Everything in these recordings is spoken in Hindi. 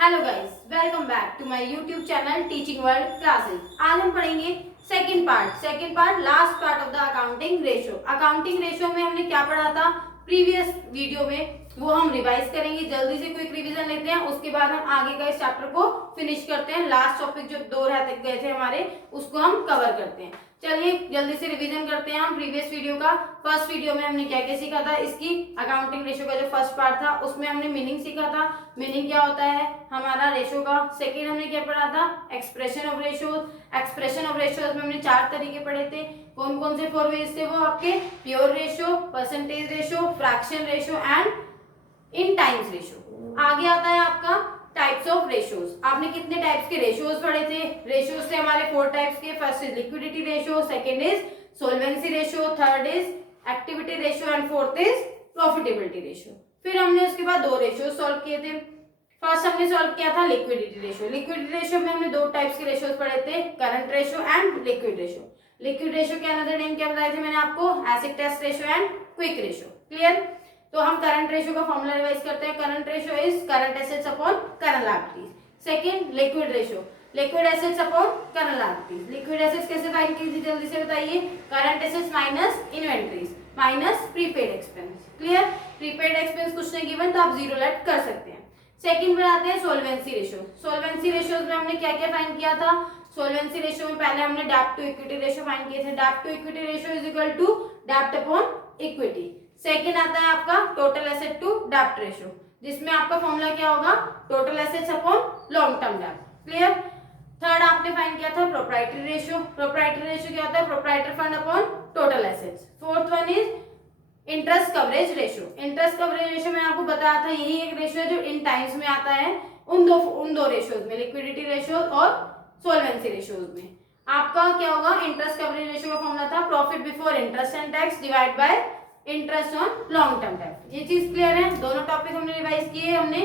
Hello guys, welcome back to my YouTube channel teaching world classes. आज हम पढ़ेंगे second part last part of the accounting ratio. Accounting ratio में हमने क्या पढ़ा था प्रीवियस वीडियो में, वो हम रिवाइज करेंगे। जल्दी से क्विक रिवीजन लेते हैं, उसके बाद हम आगे का इस चैप्टर को फिनिश करते हैं। लास्ट टॉपिक जो दो रहते गए थे हमारे, उसको हम कवर करते हैं। चलिए जल्दी से रिवीजन करते हैं हम प्रीवियस वीडियो का। फर्स्ट वीडियो में हमने क्या क्या सीखा था, इसकी अकाउंटिंग रेशियो का जो फर्स्ट पार्ट था उसमें हमने मीनिंग सीखा था। मीनिंग क्या होता है हमारा रेशियो का। सेकंड हमने क्या पढ़ा था, expression of ratios. Expression of ratios में हमने 4 तरीके पढ़े थे। कौन कौन से 4 वेज थे वो आपके, pure ratio, percentage ratio, fraction ratio and in times ratio. आगे आता है आपका टाइप्स ऑफ रेशियोज। आपने कितने टाइप्स के रेशियोज पढ़े थे, रेशियोज थे हमारे 4 टाइप्स के। First is liquidity ratio, second is solvency ratio, third is activity ratio and fourth is profitability ratio. फिर हमने उसके बाद 2 रेशियो सॉल्व किए थे। फर्स्ट हमने सॉल्व किया था लिक्विडिटी रेशियो। लिक्विडिटी रेशियो में हमने 2 टाइप्स के रेशियोज पढ़े थे, current ratio and liquid ratio. Liquid ratio के अनदर नेम क्या बताए थे मैंने आपको, acid test ratio and quick ratio. Clear. तो हम करंट रेशियो का फॉर्मूला रिवाइज करते हैं। Current ratio is current assets upon current liabilities. Second liquid ratio, liquid assets upon current liabilities. Liquid assets कैसे फाइंड कीजिए जल्दी से बताइए, current assets minus inventories minus prepaid expense. Clear. Prepaid expense कुछ नहीं गिवन तो आप जीरो लेट कर सकते हैं। सेकंड पर आते हैं सोल्वेंसी रेशियो। सोल्वेंसी रेशियोज में हमने क्या क्या फाइंड किया था, सोल्वेंसी रेशियो में पहले हमने डेब्ट टू इक्विटी रेशियो फाइंड किए थे। डेब्ट to equity ratio is equal to डेब्ट अपॉन इक्विटी। सेकंड आता है आपका टोटल एसेट टू डेब्ट रेशियो, जिसमें आपका फॉर्मूला क्या होगा, total assets upon long term डेब्ट। क्लियर। थर्ड आपने फाइंड किया था प्रोप्राइटरी रेशियो। प्रोप्राइटरी रेशियो क्या होता है, proprietary fund upon total assets. Fourth one is interest coverage ratio. Interest coverage ratio में आपको बताया था यही एक रेशियो है जो इन टाइम्स में आता है उन दो रेशियोज में, लिक्विडिटी रेशियो और सोल्वेंसी रेशियोज में। आपका क्या होगा, इंटरेस्ट कवरेज रेशियो का फॉर्मूला था profit before interest and tax divide by interest on long term डेब्ट। ये चीज क्लियर है। दोनों टॉपिक हमने रिवाइज किए। हमने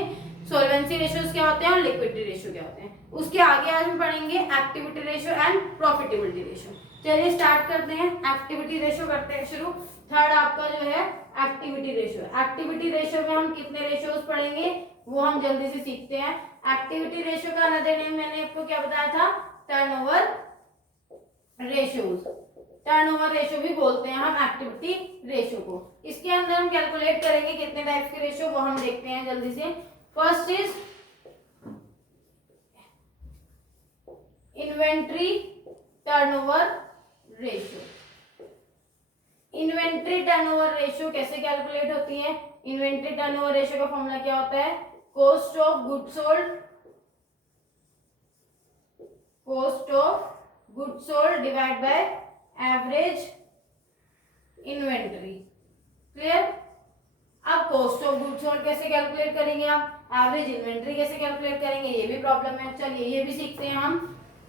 सोल्वेंसी रेशियोज क्या होते हैं और लिक्विडिटी रेशियो क्या होते हैं। उसके आगे आज हम पढ़ेंगे activity ratio and profitability ratio. चलिए स्टार्ट करते हैं, एक्टिविटी रेशियो करते हैं शुरू। थर्ड आपका जो है एक्टिविटी रेशियो। एक्टिविटी रेशियो में हम कितने रेशियोज पढ़ेंगे वो हम जल्दी से सीखते हैं। एक्टिविटी रेशियो का अनदर नेम मैंने आपको क्या बताया था, टर्नओवर रेशियोज। टर्नओवर रेशियो भी बोलते हैं हम एक्टिविटी रेशियो को। इसके अंदर हम कैलकुलेट करेंगे कितने टाइप्स के रेशियो, वो हम देखते हैं जल्दी से। First is inventory turnover ratio. Inventory turnover ratio कैसे कैलकुलेट होती है, इन्वेंट्री टर्नओवर रेशियो का फॉर्मूला क्या होता है, cost of goods sold divide by average inventory. Clear. अब कॉस्ट ऑफ गुड्स सोल्ड कैसे कैलकुलेट करेंगे आप, एवरेज इन्वेंट्री कैसे कैलकुलेट करेंगे, ये भी प्रॉब्लम है। चलिए ये भी सीखते हैं हम।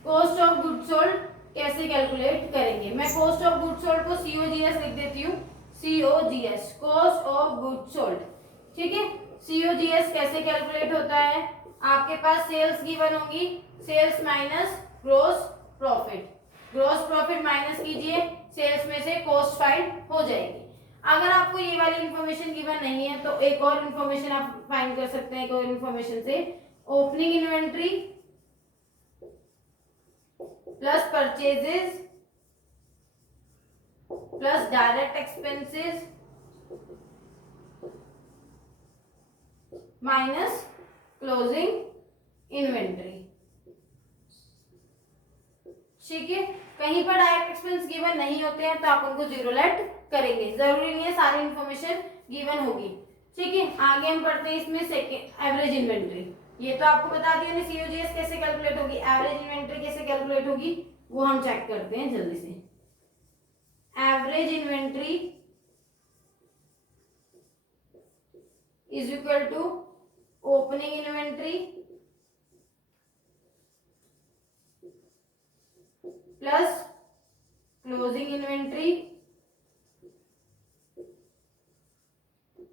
कॉस्ट ऑफ गुड्स सोल्ड कैसे कैलकुलेट करेंगे, मैं कॉस्ट ऑफ गुड्स सोल्ड को COGS लिख देती हूँ। COGS cost of goods sold. ठीक है। COGS कैसे कैलकुलेट होता है, आपके पास सेल्स गिवन होगी, sales minus gross profit. Gross profit minus कीजिए, सेल्स में से कॉस्ट फाइंड हो जाएगी। अगर आपको ये वाली इंफॉर्मेशन गिवन नहीं है तो एक और इंफॉर्मेशन आप फाइंड कर सकते हैं। एक और इंफॉर्मेशन से opening inventory plus purchases plus direct expenses minus closing inventory. ठीक है। कहीं पर डायरेक्ट एक्सपेंस गिवन नहीं होते हैं तो आप उनको जीरो लेट करेंगे, जरूरी नहीं है सारी इंफॉर्मेशन गिवन होगी। ठीक है। आगे हम पढ़ते हैं इसमें सेकंड एवरेज इन्वेंट्री। ये तो आपको बता दिया ना COGS कैसे कैलकुलेट होगी, एवरेज इन्वेंट्री कैसे कैलकुलेट होगी वो हम चेक करते हैं जल्दी से। Average inventory is equal to opening inventory plus closing inventory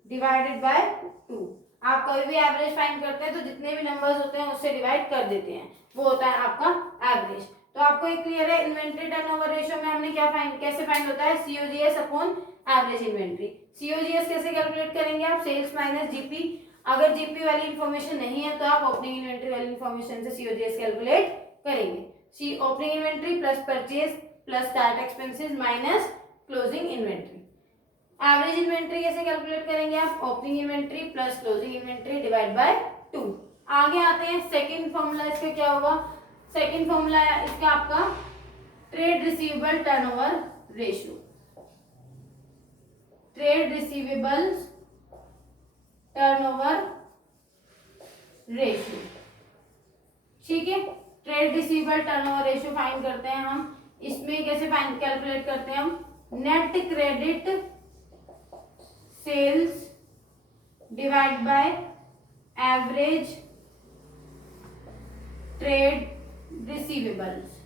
divided by 2। आप कभी भी एवरेज फाइंड करते हैं तो जितने भी नंबर्स होते हैं उससे डिवाइड कर देते हैं, वो होता है आपका एवरेज। तो आपको एक क्लियर है, इन्वेंट्री टर्नओवर रेशियो में हमने क्या फाइंड कैसे फाइंड होता है, COGS upon average inventory. COGS कैसे कैलकुलेट करेंगे आप, सेल्स माइनस GP। अगर जीपी वाली इंफॉर्मेशन नहीं है तो आप ओपनिंग इन्वेंट्री वाली इंफॉर्मेशन से सीओजीएस कैलकुलेट करेंगे। See opening inventory plus purchase plus start expenses minus closing inventory. Average inventory कैसे कैलकुलेट करेंगे आप? Opening inventory plus closing inventory divide by 2। आगे आते हैं, सेकंड फॉर्मूला इसका क्या होगा? सेकंड फॉर्मूला इसका आपका trade receivable turnover ratio. Trade receivables turnover ratio, ठीक है। Trade receivable turnover ratio find करते हैं हम। इसमें कैसे फाइंड कैलकुलेट करते हैं हम? Net credit sales divide by average trade receivables.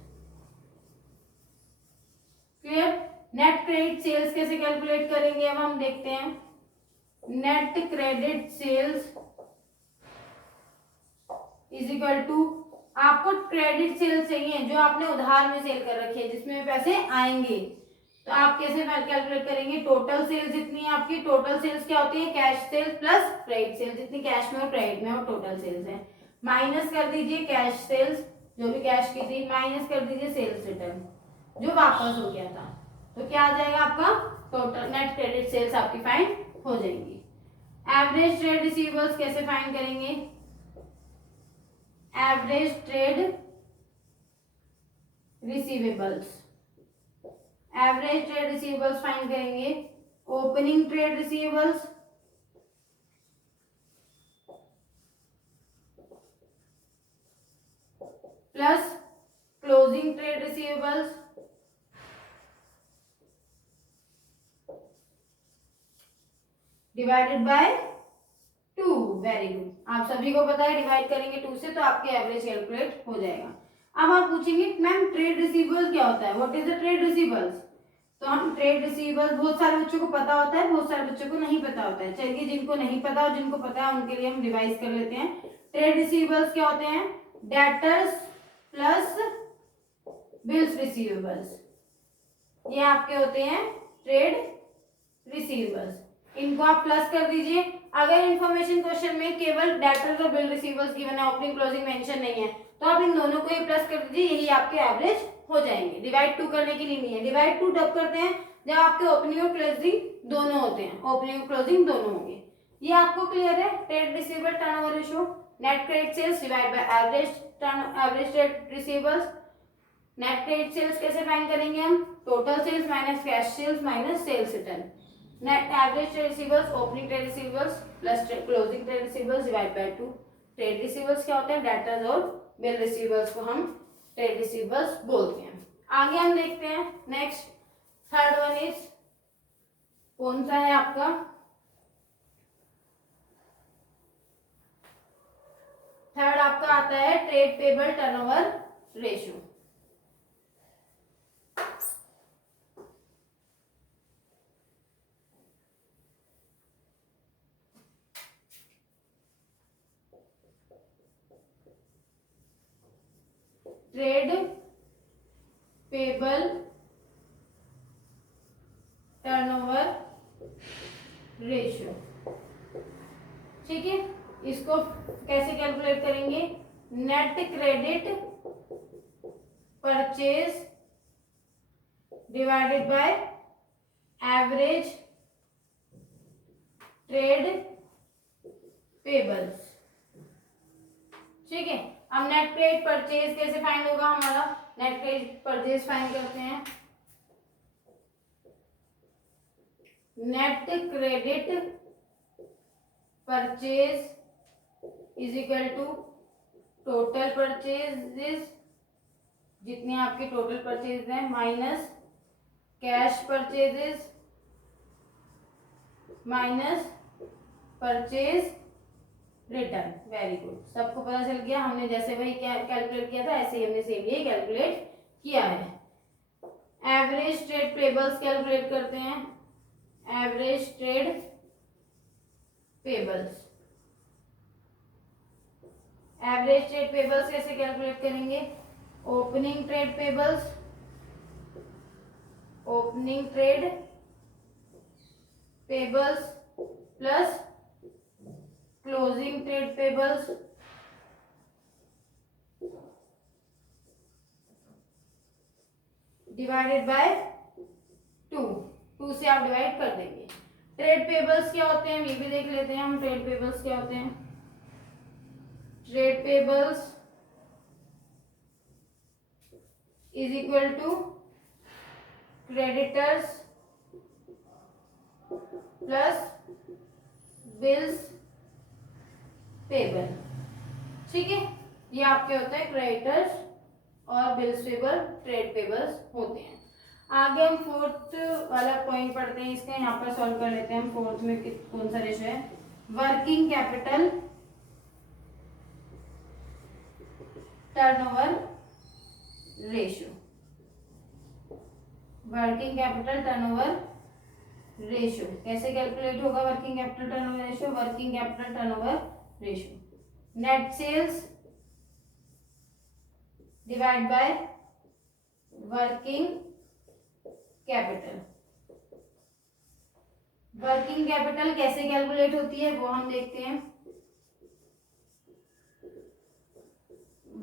Clear? Net credit sales कैसे कैलकुलेट करेंगे अब हम देखते हैं। Net credit sales is equal to, आपको क्रेडिट सेल्स चाहिए जो आपने उधार में सेल कर रखी है जिसमें पैसे आएंगे, तो आप कैसे कैलकुलेट करेंगे? टोटल सेल्स जितनी है आपकी, टोटल सेल्स क्या होती है? Cash sales plus credit sales, जितनी कैश में और क्रेडिट में और टोटल सेल्स है, माइनस कर दीजिए कैश सेल्स जो भी कैश की थी, माइनस कर दीजिए सेल्स रिटर्न जो वापस हो गया था, तो क्या आ जाएगा आपका? टोटल नेट क्रेडिट सेल्स आपकी फाइंड हो जाएंगी। एवरेज ट्रेड रिसीवेबल्स कैसे फाइंड करेंगे? Average trade receivables, average trade receivables find करेंगे opening trade receivables plus closing trade receivables divided by 2। Very good, आप सभी को पता है डिवाइड करेंगे 2 से तो आपके एवरेज कैलकुलेट हो जाएगा। अब आप पूछेंगे मैम ट्रेड रिसीवेबल क्या होता है? What is the trade receivables? तो हम ट्रेड रिसीवेबल, बहुत सारे बच्चों को पता होता है, बहुत सारे बच्चों को नहीं पता होता है। चलिए जिनको नहीं पता और जिनको पता है उनके लिए हम रिवाइज कर लेते हैं। ट्रेड रिसीवेबल्स क्या होते हैं? डेटर्स प्लस बिल्स रिसीवेबल्स, ये आपके होते हैं ट्रेड रिसीवेबल्स। इनको आप प्लस कर दीजिए। अगर इंफॉर्मेशन क्वेश्चन में केवल डेटर्स और बिल रिसीवेबल्स गिवन है, ओपनिंग क्लोजिंग मेंशन नहीं है, तो आप इन दोनों को ही प्लस कर दीजिए, यही आपके एवरेज हो जाएंगे। डिवाइड 2 करने की नहीं है। डिवाइड 2 तब करते हैं जब आपके ओपनिंग और क्लोजिंग दोनों होते हैं, ओपनिंग और क्लोजिंग दोनों होंगे। ये आपको क्लियर है? Trade receivable turnover ratio, net credit sales divide by average trade receivables. Net credit sales कैसे फाइंड करेंगे हम? Total sales minus cash sales minus sales return. Net average trade receivables opening trade receivables plus closing trade receivables divide by 2। Trade receivables क्या होते हैं? डेटर्स और बिल रिसीवेबल्स को हम ट्रेड रिसीवेबल्स बोलते हैं। आगे हम देखते हैं नेक्स्ट, थर्ड वन इज कौन सा है आपका? थर्ड आपका आता है trade payable turnover ratio. Trade payable turnover ratio, ठीक है। इसको कैसे कैलकुलेट करेंगे? Net credit purchase divided by average trade payables, ठीक है। अब नेट क्रेडिट परचेज कैसे फाइंड होगा हमारा? नेट क्रेडिट परचेज फाइंड करते हैं। Net credit purchase is equal to total purchases, जितने आपके टोटल परचेज हैं, minus cash purchases minus purchase return. Very good, सबको पता चल गया। हमने जैसे वही कैलकुलेट किया था ऐसे ही हमने सेम ये कैलकुलेट किया है। एवरेज ट्रेड पेबल्स कैलकुलेट करते हैं। Average trade pebbles, average trade pebbles कैसे कैलकुलेट करेंगे? Opening trade payables, opening trade payables plus closing trade payables divided by 2 से आप डिवाइड कर देंगे। ट्रेड पेबल्स क्या होते हैं ये भी देख लेते हैं हम। ट्रेड पेबल्स क्या होते हैं? Trade payables is equal to creditors plus bills payable. ठीक है, ये आपके होते हैं क्रेडिटर्स और बिल्स पेबल, ट्रेड पेबल्स होते हैं। आगे हम फोर्थ वाला पॉइंट पढ़ते हैं इसका, यहाँ पर सॉल्व कर लेते हैं हम। फोर्थ में कौन सा रेशो है? Working capital turnover ratio. Working capital turnover ratio कैसे कैलकुलेट होगा? Working capital turnover ratio, working capital turnover ratio net sales divide by working capital. Working capital कैसे कैलकुलेट होती है वो हम देखते हैं।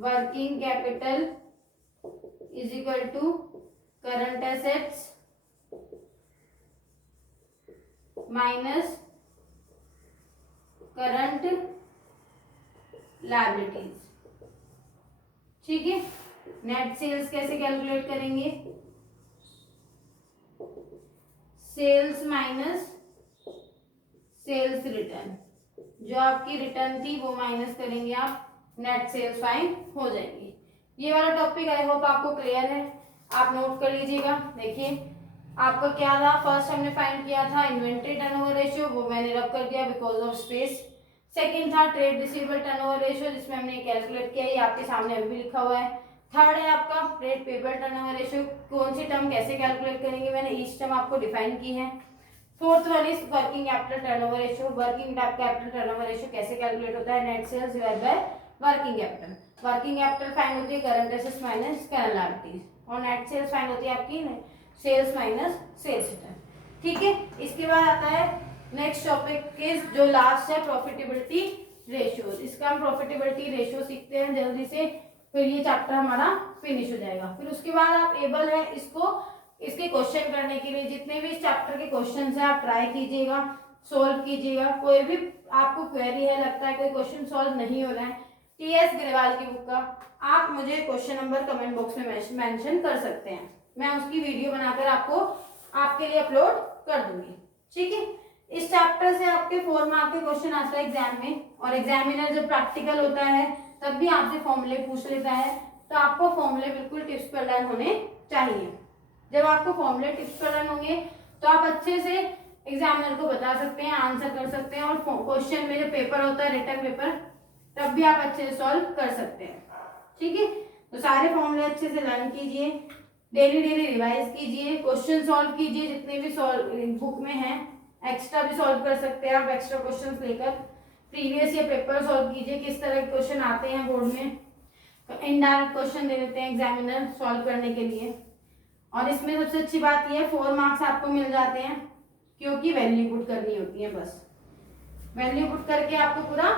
Working capital is equal to current assets minus current liabilities. ठीक है, नेट सेल्स कैसे कैलकुलेट करेंगे? सेल्स माइनस सेल्स रिटर्न, जो आपकी रिटर्न थी वो माइनस करेंगे आप, नेट सेल्स फाइन हो जाएंगे। ये वाला टॉपिक आई होप आपको क्लियर है, आप नोट कर लीजिएगा। देखिए आपका क्या था, फर्स्ट हमने फाइंड किया था इन्वेंट्री टर्नओवर रेशियो, वो मैंने रब कर दिया बिकॉज ऑफ स्पेस। सेकंड था ट्रेड रिसीवेबल टर्नओवर रेशियो, जिसमें हमने कैलकुलेट किया, ये आपके सामने अभी भी लिखा हुआ है। थर्ड है आपका ट्रेड पेबल टर्नओवर रेशियो, कौन सी टर्म कैसे कैलकुलेट करेंगे मैंने ईच टर्म आपको डिफाइन की है। Fourth one is working capital turnover ratio, working capital turnover ratio कैसे कैलकुलेट होता है? Net sales divide by working capital. Working capital find होती है current assets minus current liabilities, और नेट सेल्स फाइंड होती है आपकी सेल्स माइनस सेल्स रिटर्न। ठीक है, इसके बाद आता है नेक्स्ट टॉपिक इज जो लास्ट है प्रॉफिटेबिलिटी रेशियोज। इसका हम प्रॉफिटेबिलिटी रेशियो सीखते हैं जल्दी से, फिर ये चैप्टर हमारा फिनिश हो जाएगा। फिर उसके बाद आप एबल है इसको इसके क्वेश्चन करने के लिए, जितने भी इस चैप्टर के क्वेश्चन है आप ट्राई कीजिएगा, सोल्व कीजिएगा। कोई भी आपको क्वेरी है, लगता है कोई क्वेश्चन सॉल्व नहीं हो रहा है टीएस ग्रेवाल की बुक का, आप मुझे क्वेश्चन नंबर कमेंट बॉक्स में मेंशन कर सकते हैं, मैं उसकी वीडियो बनाकर आपके लिए अपलोड कर दूंगी। ठीक है, इस चैप्टर से आपके 4 मार्क के क्वेश्चन आता है एग्जाम में, और एग्जामिनर जब प्रैक्टिकल होता है तब भी आपसे फॉर्मूले पूछ लेता है, तो आपको फॉर्मूले बिल्कुल टिप्स पर लर्न होने चाहिए। जब आपको फॉर्मूले टिप्स पर लर्न होंगे तो आप अच्छे से एग्जामिनर को बता सकते हैं, आंसर कर सकते हैं, और क्वेश्चन में जो पेपर होता है रिटन पेपर, तब भी आप अच्छे से सॉल्व कर सकते हैं। ठीक है, तो सारे फॉर्मूले अच्छे से लर्न कीजिए, डेली रिवाइज कीजिए, क्वेश्चन सॉल्व कीजिए, जितने भी बुक में हैं, एक्स्ट्रा भी सॉल्व कर सकते हैं आप, एक्स्ट्रा क्वेश्चंस लेकर प्रीवियस ईयर पेपर सॉल्व कीजिए, किस तरह के क्वेश्चन आते हैं बोर्ड में, इनडायरेक्ट क्वेश्चन दे देते हैं एग्जामिनर सॉल्व करने के लिए। और इसमें सबसे अच्छी बात यह है 4 मार्क्स आपको मिल जाते हैं, क्योंकि वैल्यू पुट करनी होती है, बस वैल्यू पुट करके आपको पूरा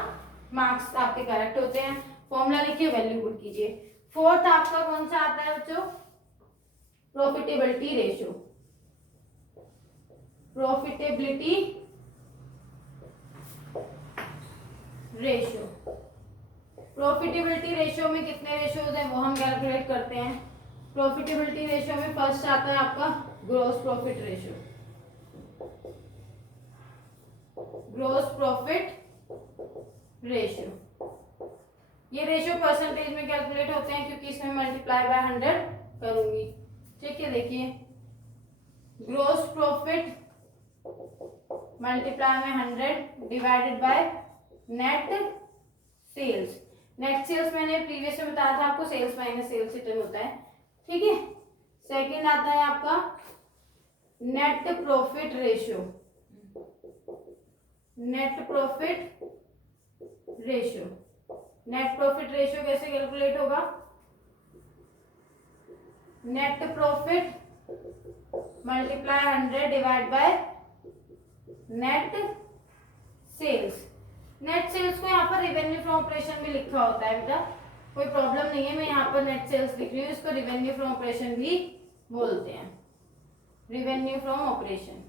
मार्क्स आपके करेक्ट होते हैं। फॉर्मूला लिखिए, वैल्यू पुट कीजिए। फोर्थ आपका कौन सा आता है बच्चों? Profitability ratio. Profitability ratio, profitability ratio में कितने रेशियोज हैं वो हम कैलकुलेट करते हैं। प्रॉफिटेबिलिटी रेशियो में फर्स्ट आता है आपका gross profit ratio. Gross profit ratio, ये रेशियो परसेंटेज में कैलकुलेट होते हैं, क्योंकि इसमें मल्टीप्लाई बाय 100 करूंगी। ठीक है, देखिए ग्रॉस प्रॉफिट मल्टीप्लाई में 100 divided by net sales. Net sales मैंने प्रीवियस में बताया था आपको, सेल्स माइनस सेल्स रिटर्न होता है। ठीक है, सेकंड आता है आपका net profit ratio. Net profit ratio, net profit ratio कैसे कैलकुलेट होगा? Net profit multiply 100 divide by net sales. Net sales को यहाँ पर रेवेन्यू फ्रॉम ऑपरेशन भी लिखा होता है बेटा, कोई प्रॉब्लम नहीं है, मैं यहाँ पर नेट सेल्स लिख रही हूँ, इसको रेवेन्यू फ्रॉम ऑपरेशन भी बोलते हैं, रेवेन्यू फ्रॉम ऑपरेशन।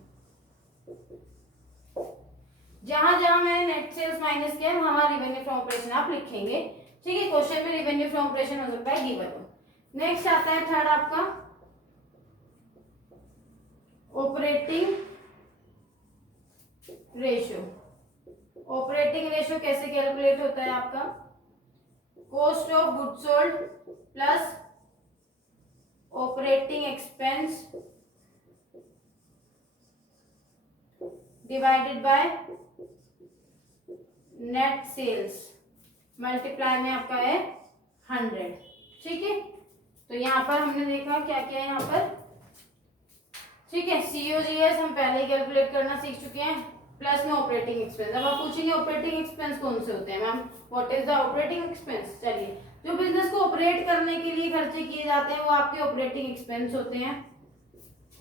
जहां जहां मैंने नेट सेल्स माइनस किया है वहां रेवेन्यू फ्रॉम ऑपरेशन आप लिखेंगे, ठीक है। क्वेश्चन में रेवेन्यू फ्रॉम ऑपरेशन हो सकता है गिवन हो। नेक्स्ट आता है थर्ड आपका ऑपरेटिंग रेशियो। ऑपरेटिंग रेशियो कैसे कैलकुलेट होता है आपका, cost of goods sold plus operating expense divided by net sales multiply में आपका है 100, ठीक है। तो यहाँ पर हमने देखा क्या क्या है यहाँ पर, ठीक है। COGS हम पहले ही कैलकुलेट करना सीख चुके हैं, प्लस में ऑपरेटिंग एक्सपेंस। अब आप पूछेंगे ऑपरेटिंग एक्सपेंस कौन से होते हैं ma'am, what is the operating expense. चलिए, जो बिजनेस को ऑपरेट करने के लिए खर्चे किए जाते हैं वो आपके ऑपरेटिंग एक्सपेंस होते हैं,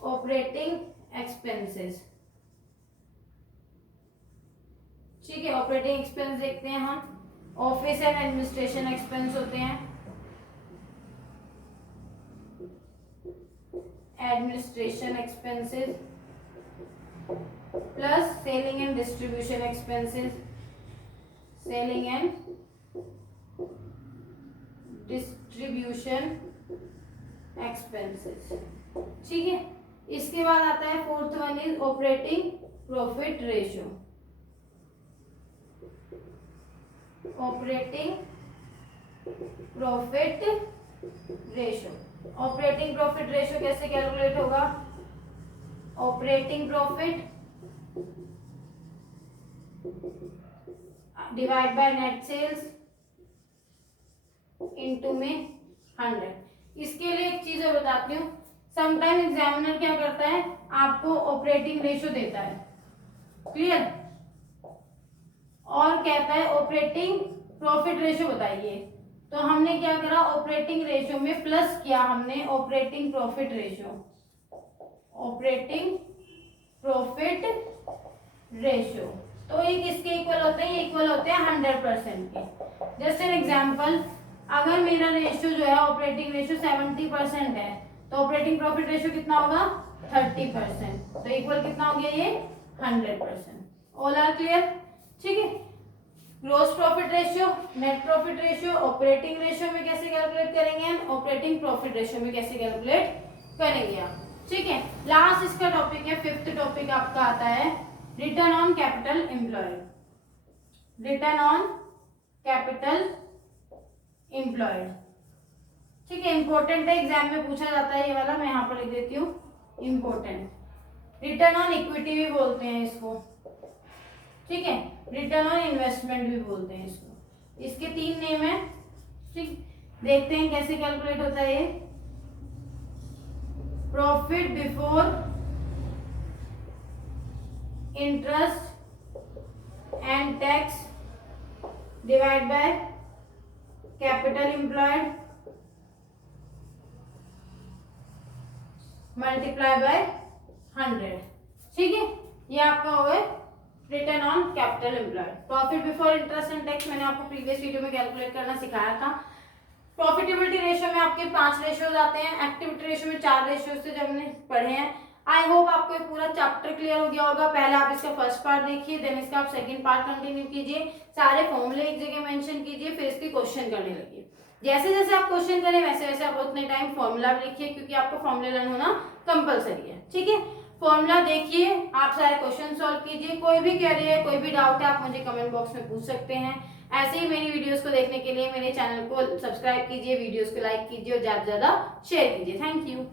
ऑपरेटिंग एक्सपेंसेस, ठीक है। ऑपरेटिंग एक्सपेंस देखते हैं हम, ऑफिस एंड एडमिनिस्ट्रेशन एक्सपेंस होते हैं, administration expenses plus selling and distribution expenses, selling and distribution expenses, ठीक है। इसके बाद आता है fourth one is operating profit ratio. Operating profit ratio, operating profit ratio कैसे कैलकुलेट होगा, operating profit divide by net sales into में 100। इसके लिए एक चीज और बताती हूँ, समटाइम एग्जामिनर क्या करता है, आपको ऑपरेटिंग रेशियो देता है, क्लियर, और कहता है ऑपरेटिंग प्रॉफिट रेशियो बताइए। तो हमने क्या करा, ऑपरेटिंग रेशियो में प्लस किया हमने operating profit ratio, operating profit ratio. तो ये किसके इक्वल होते हैं, ये इक्वल होते हैं 100% के। जस्ट एन एग्जांपल, अगर मेरा रेशियो जो है ऑपरेटिंग रेशियो 70% है तो ऑपरेटिंग प्रॉफिट रेशियो कितना होगा 30%, तो इक्वल कितना हो गया ये 100%। ऑल आर क्लियर, ठीक है। Gross profit ratio, net profit ratio, operating ratio में कैसे कैलकुलेट करेंगे एंड ऑपरेटिंग प्रॉफिट रेशियो में कैसे कैलकुलेट करेंगे आप, ठीक है। लास्ट इसका टॉपिक है, फिफ्थ टॉपिक आपका आता है return on capital employed. Return on capital employed, ठीक है, इंपॉर्टेंट है, एग्जाम में पूछा जाता है ये वाला, मैं यहाँ पर लिख देती हूँ इंपॉर्टेंट। रिटर्न ऑन इक्विटी भी बोलते हैं इसको, ठीक है, रिटर्न ऑन इन्वेस्टमेंट भी बोलते हैं इसको, इसके 3 नेम है, ठीक। देखते हैं कैसे कैलकुलेट होता है ये, profit before interest and tax divide by capital employed multiply by 100, ठीक है। ये आपका हो गया return on capital employed. Profit before interest and tax मैंने आपको प्रीवियस वीडियो में कैलकुलेट करना सिखाया था। प्रॉफिटेबिलिटी रेशियो में आपके 5 रेशियोज आते हैं, एक्टिविटी रेशियो में 4 रेशियोज थे जो हमने पढ़े हैं। आई होप आपको ये पूरा चैप्टर क्लियर हो गया होगा। पहले आप इसका फर्स्ट पार्ट देखिए, देन इसका आप सेकंड पार्ट कंटिन्यू कीजिए, सारे फॉर्मूले एक जगह मेंशन कीजिए, फिर इसके क्वेश्चन करने लगिए। जैसे जैसे आप क्वेश्चन करें वैसे वैसे आप उतने टाइम फॉर्मूला भी लिखिए, क्योंकि आपको फॉर्मूला लर्न होना कंपलसरी है, ठीक है। फॉर्मूला देखिए, आप सारे क्वेश्चन सॉल्व कीजिए, कोई भी क्वेरी है, कोई भी डाउट है, आप मुझे कमेंट बॉक्स में पूछ सकते हैं। ऐसे ही मेरी वीडियोस को देखने के लिए मेरे चैनल को सब्सक्राइब कीजिए, वीडियोस को लाइक कीजिए और ज्यादा से ज्यादा शेयर कीजिए। Thank you.